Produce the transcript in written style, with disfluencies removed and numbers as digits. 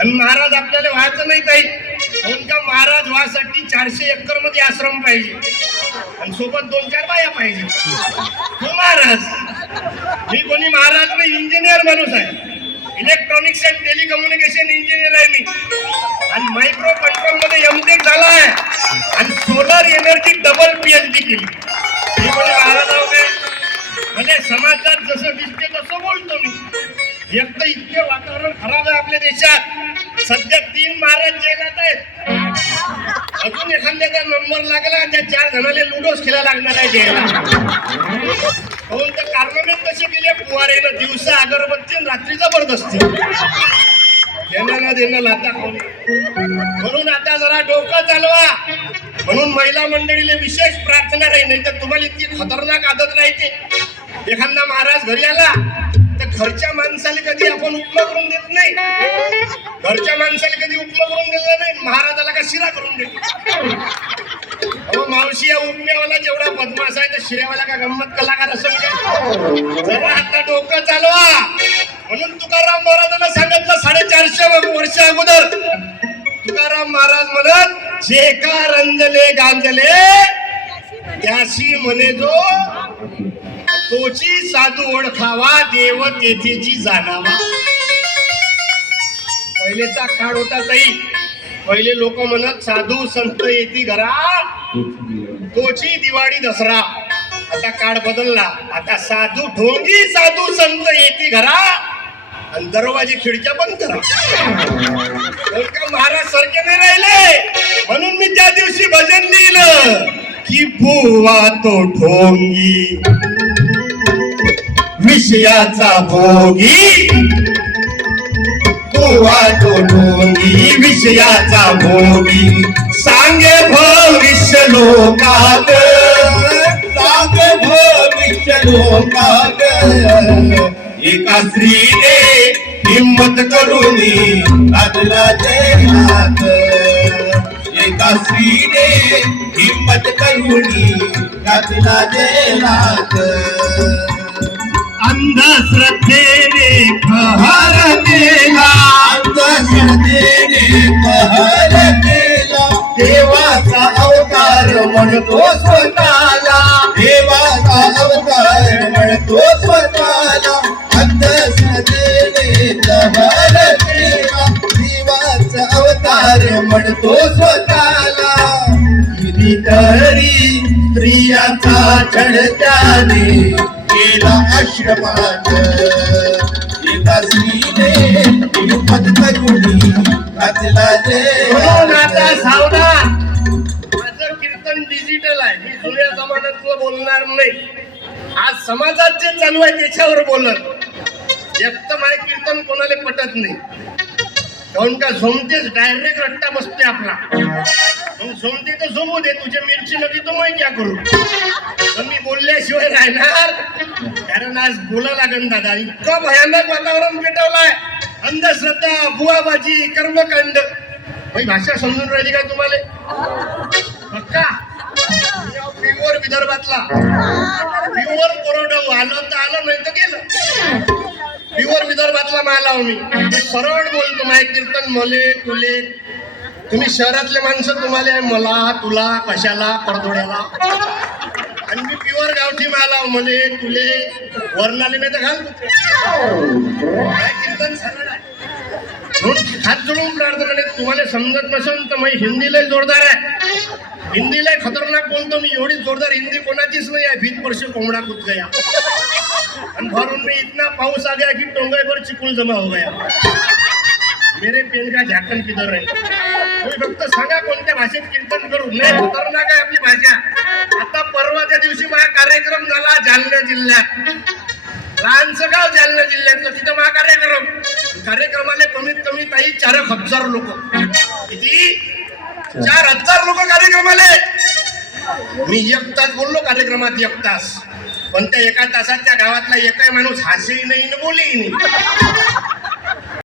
आणि महाराज आपल्याला व्हायचं नाही ताई, म्हणून का महाराज व्हासाठी 400 एकर मध्ये आश्रम पाहिजे आणि सोबत 2-4 बाया पाहिजे. तो महाराज. मी कोणी महाराज नाही, इंजिनियर माणूस आहे. इलेक्ट्रॉनिक्स अँड टेलिकम्युनिकेशन इंजिनियर आहे मी, आणि मायक्रो कंट्रोल मध्ये एमटेक झाला आहे, आणि सोलर एनर्जी डबल पीएचडी केली. मी कोणी महाराज आहोत म्हणजे समाजात जसं दिसते तसं बोलतो मी. एक तर इतके वातावरण खराब आहे आपल्या देशात. सध्या 3 महाराज जेलात आहेत. अजून एखाद्याचा नंबर लागला त्या 4 जणांना लुडोस खेळायला लागणार आहे जेला. म्हणून तर कारनामेत कसे केले पुवारेनं, दिवसा अगरबत्ती रात्री जबरदस्ती. देण्याला देणं लाता कोणी. म्हणून आता जरा डोकं चालवा. म्हणून महिला मंडळीला विशेष प्रार्थना राहील, नाही तर तुम्हाला इतकी खतरनाक आदत राहते. एखादा महाराज घरी आला तर घरच्या माणसाला कधी आपण उपमा करून देत नाही. घरच्या माणसाला कधी उपमा करून दिला नाही, महाराजाला का शिरा करून देतो. मावशी या उपम्यावाला जेवढा बदमाश आहे तर शिऱ्यावाला का गंमत कलाकार असं काय. जरा आता डोकं चालवा. म्हणून तुकाराम महाराजांना सांगितलं 450 वर्ष अगोदर. तुकाराम महाराज म्हणत, जे का रंजले गांजले त्याशी म्हणे जो, तोची साधू ओळखावा देव तेथेची जाणावा. पहिलेचा काळ होता ताई. पहिले लोक म्हणत साधू संत येती घरा, तोची दिवाळी दसरा. आता काळ बदलला. आता साधू ढोंगी साधू संत येती घरा आणि दरवाजे खिडक्या बंद करा. महाराज सारखे नाही राहिले. म्हणून मी त्या दिवशी भजन लिहिलं की बुवा तो ढोंगी विषयाचा भोगी, बुवा तो ढोंगी विषयाचा भोगी. सांगे भविष्य लोकात, सांगे भविष्य लोकात. एका स्त्रीने हिम्मत करूनी घातला जेलात. एका स्त्रीने हिम्मत करूनी घातला जेलात. अंधश्रद्धेने कहर केला, अंधश्रद्धेने कहर केला. देवाचा अवतार म्हणतो स्वतःला, देवाचा अवतार म्हणतो स्वतःला. अंधश्रद्धेने कहर केला, देवाचा अवतार म्हणतो स्वतःला. कितीतरी स्त्रियांचा छळ त्याने केला आश्रमात. एका स्त्रीने हिम्मत करूनी घातला जेलात. आता सावधान, माझं कीर्तन डिजिटल आहे. मी जुन्या जमान्यातलं बोलणार नाही. आज समाजात जे चालू आहे त्याच्यावर बोलत. एक तर माझे कीर्तन कोणाला पटत नाही, काऊन का झोमतेच डायरेक्ट रट्टा बसते आपला. मग झोमते तर झोमू दे, तुझे मिरची नदी तर मग क्या करू. पण मी बोलल्याशिवाय राहणार, कारण आज बोला लागेल दादा. इतकं भयानक वातावरण पेटवलंय. अंधश्रद्धा, बुवाबाजी, कर्मकांड. भाषा समजून राहिली का तुम्हाला? पक्का प्युअर विदर्भातला, प्युअर कोरडं आलं तर आलं, नाही तर गेलं. प्युअर विदर्भातला माला मी सरळ बोलतो. माय कीर्तन मले तुले. तुम्ही शहरातले माणसं, तुम्हाला आहे मला तुला कशाला परदोड्याला. आणि मी प्युअर गावठी माला, मले तुले वर्णाले नाही तर घाल. माय कीर्तन सरळ आहे. हात जोडून प्रार्थना नाही. तुम्हाला समजत नसेल तर मी हिंदीला जोरदार आहे. हिंदीला खतरनाक बोलतो मी. एवढी जोरदार हिंदी कोणाचीच नाही आहे. 20 वर्ष कोंबडा कूद गया आणि भरून में इतना पाऊस आ गया कि टोंगे पर चिकुल जमा हो गया. मेरे पेन का झाकण किधर आहे. तुम्ही फक्त सांगा कोणत्या भाषेत कीर्तन करू. नाही खतरनाक आहे आपली भाषा. आता परवाच्या दिवशी माझा कार्यक्रम झाला जालना जिल्ह्यात. लहानसं गाव जालना जिल्ह्यातलं. तिथं माझा कार्यक्रमाला कमीत कमी ताई 4,000 लोक. किती? 4,000 लोक कार्यक्रमाला. मी 1 तास बोललो कार्यक्रमात, 1 तास. पण त्या 1 तासात त्या गावातला एकही माणूस हसेही नाही बोलेही नाही.